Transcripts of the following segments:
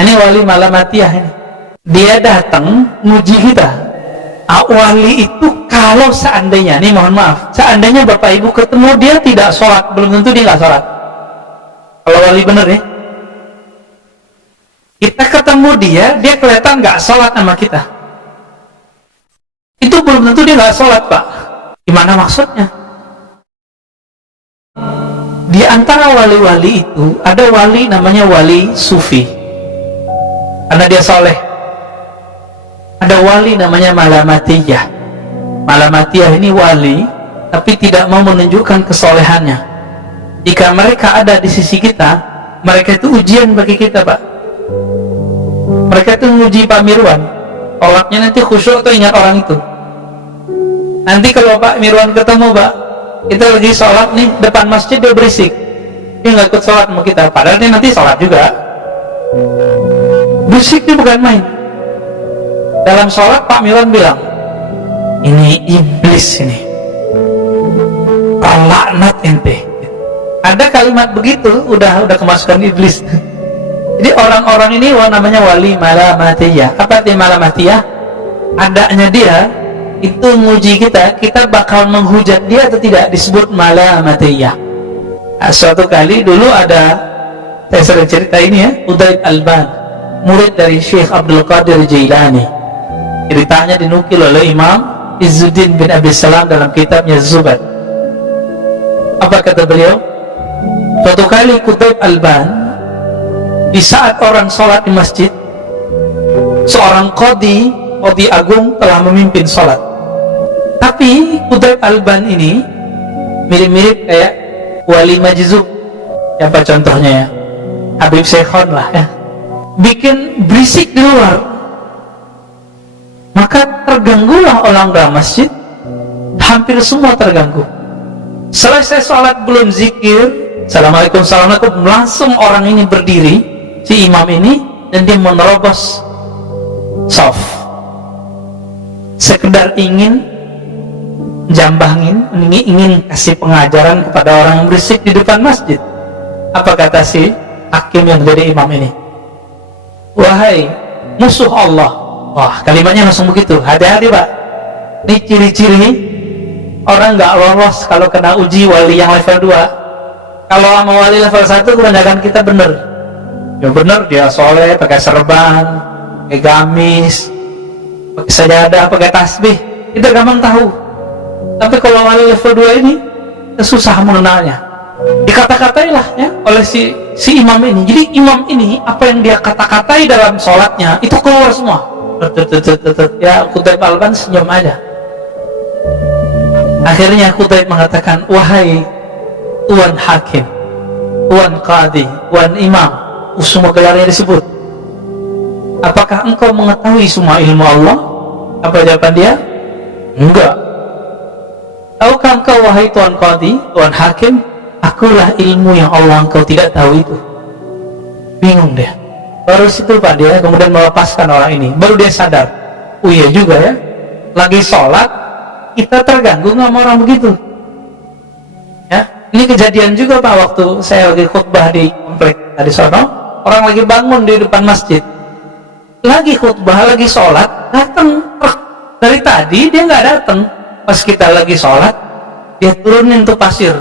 Ini wali malamatiyah ini. Dia datang muji kita. Wali itu kalau seandainya, nih mohon maaf, seandainya bapak ibu ketemu dia tidak sholat, belum tentu dia nggak sholat. Kalau wali bener ya, kita ketemu dia kelihatan nggak sholat sama kita, itu belum tentu dia nggak sholat, Pak. Gimana maksudnya? Di antara wali-wali itu ada wali namanya wali sufi karena dia soleh. Ada wali namanya malamatiyah. Malamatiyah ini wali tapi tidak mau menunjukkan kesolehannya. Jika mereka ada di sisi kita, mereka itu ujian bagi kita, Pak. Mereka itu menguji Pak Mirwan, sholatnya nanti khusyuk atau ingat orang itu. Nanti kalau Pak Mirwan ketemu, Pak, kita lagi sholat nih depan masjid, dia berisik, dia nggak ikut sholat sama kita, padahal dia nanti sholat juga. Berisiknya bukan main. Dalam sholat Pak Mirwan bilang, ini iblis ini, laknat ente. Ada kalimat begitu, udah kemasukan iblis. Jadi orang-orang ini namanya wali malamatiyah. Apa arti malamatiyah? Adanya dia itu nguji kita bakal menghujat dia atau tidak, disebut malamatiyah. Nah, suatu kali dulu ada, saya sering cerita ini ya, Udaid Alban, murid dari Syekh Abdul Qadir Jailani. Ceritanya dinukil oleh Imam Izzuddin bin Abi Salam dalam kitabnya Zubad. Apa kata beliau? Suatu kali Qutaib Alban, di saat orang sholat di masjid, seorang qadi agung telah memimpin sholat. Tapi Qutaib Alban ini mirip-mirip kayak wali majzub. Apa contohnya ya? Habib Syekhon lah ya. Bikin berisik di luar. Maka terganggulah orang dalam masjid, hampir semua terganggu. Selesai sholat belum zikir, Assalamualaikum, Assalamualaikum, langsung orang ini berdiri, si imam ini, dan dia menerobos shaf. Sekedar ingin jambangin, ingin kasih pengajaran kepada orang yang berisik di depan masjid. Apa kata si hakim yang jadi imam ini? Wahai musuh Allah. Wah, kalimatnya langsung begitu. Hati-hati, Pak. Ini ciri-ciri orang nggak lolos kalau kena uji wali yang level 2. Kalau sama wali level 1 kebanyakan kita bener. Ya bener, dia soleh, pakai serban, pakai gamis, pakai sajadah, pakai tasbih. Kita gampang tahu. Tapi kalau wali level 2 ini, kita susah mengenalnya. Dikata-katailah ya oleh si imam ini. Jadi imam ini, apa yang dia kata-katai dalam sholatnya, itu keluar semua. Ya, Qutaib Alban senyum aja. Akhirnya Qutaib mengatakan, wahai Tuan Hakim, Tuan Qadi, Tuan Imam, semua gelarnya disebut, apakah engkau mengetahui semua ilmu Allah? Apa jawaban dia? Enggak. Tahukah engkau wahai Tuan Qadi, Tuan Hakim, akulah ilmu yang Allah engkau tidak tahu itu. Bingung dia. Baru situ Pak dia kemudian melepaskan orang ini. Baru dia sadar, oh iya juga ya, lagi sholat kita terganggu sama orang begitu ya. Ini kejadian juga Pak waktu saya lagi khutbah di komplek tadi sono. Orang lagi bangun di depan masjid, lagi khutbah, lagi sholat, datang dari tadi dia nggak datang. Pas kita lagi sholat, dia turunin tuh pasir.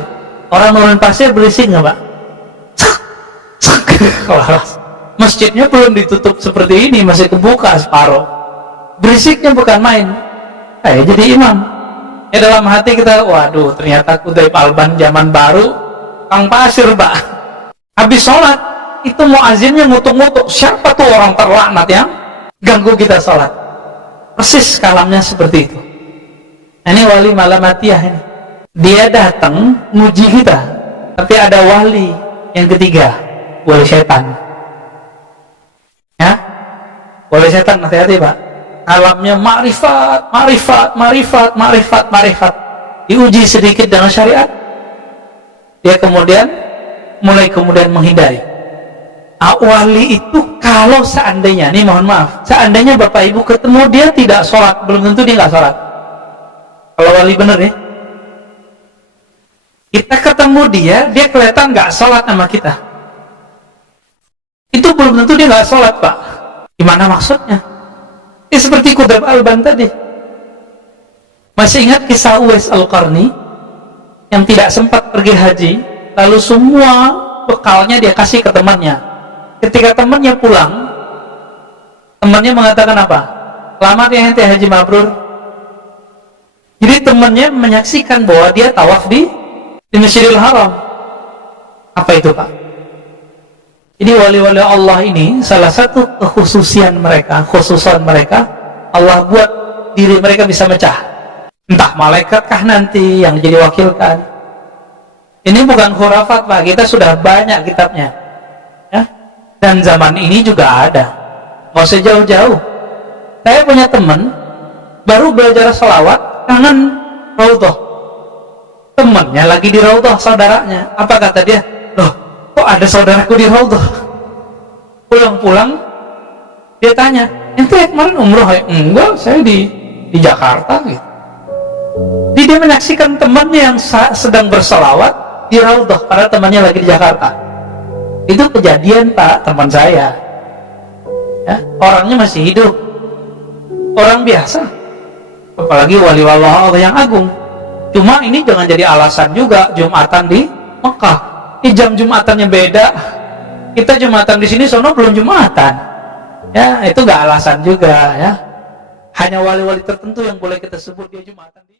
Orang turun pasir berisik nggak Pak? Masjidnya belum ditutup seperti ini, masih kebuka separuh. Berisiknya bukan main. Jadi imam. Ya dalam hati kita, waduh, ternyata Qutaib Alban zaman baru, kang pasir Pak. Habis sholat, itu muazzinnya ngutuk-ngutuk. Siapa tuh orang terlaknat yang ganggu kita sholat? Persis kalamnya seperti itu. Ini wali malamatiyah ini. Dia datang muji kita. Tapi ada wali yang ketiga, wali setan. Ya, wali setan, hati-hati Pak. Alamnya ma'rifat. Diuji sedikit dengan syariat, dia mulai menghindari. Wali itu kalau seandainya, nih mohon maaf, seandainya bapak ibu ketemu dia tidak sholat, belum tentu dia nggak sholat. Kalau wali bener ya, kita ketemu dia kelihatan nggak sholat sama kita, itu belum tentu dia nggak sholat, Pak. Gimana maksudnya? Seperti Qudab Alban tadi. Masih ingat kisah Uwais Al-Qarni yang tidak sempat pergi haji, lalu semua bekalnya dia kasih ke temannya. Ketika temannya pulang, temannya mengatakan apa? Selamat ya ente haji mabrur. Jadi temannya menyaksikan bahwa dia tawaf di Masjidil Haram. Apa itu, Pak? Jadi wali-wali Allah ini salah satu khususan mereka, Allah buat diri mereka bisa mecah. Entah malaikat kah nanti yang jadi wakilkan. Ini bukan khurafat, Pak. Kita sudah banyak kitabnya. Ya? Dan zaman ini juga ada. Nggak usah jauh-jauh. Saya punya teman baru belajar selawat, kangen raudhah. Temannya lagi di raudhah, saudaranya. Apa kata dia? Loh, kok ada saudaraku di raudhah? Pulang-pulang dia tanya, ente kemarin umroh ya? Enggak, saya di Jakarta gitu. Jadi dia menyaksikan temannya yang sedang berselawat di raudhah karena temannya lagi di Jakarta. Itu kejadian, Pak, teman saya. Ya, orangnya masih hidup, orang biasa, apalagi wali Allah yang agung. Cuma ini jangan jadi alasan juga Jumatan di Mekah. Ini jam Jumatannya beda. Kita Jumatan di sini, sono belum Jumatan. Ya, itu nggak alasan juga ya. Hanya wali-wali tertentu yang boleh kita sebut dia Jumatan di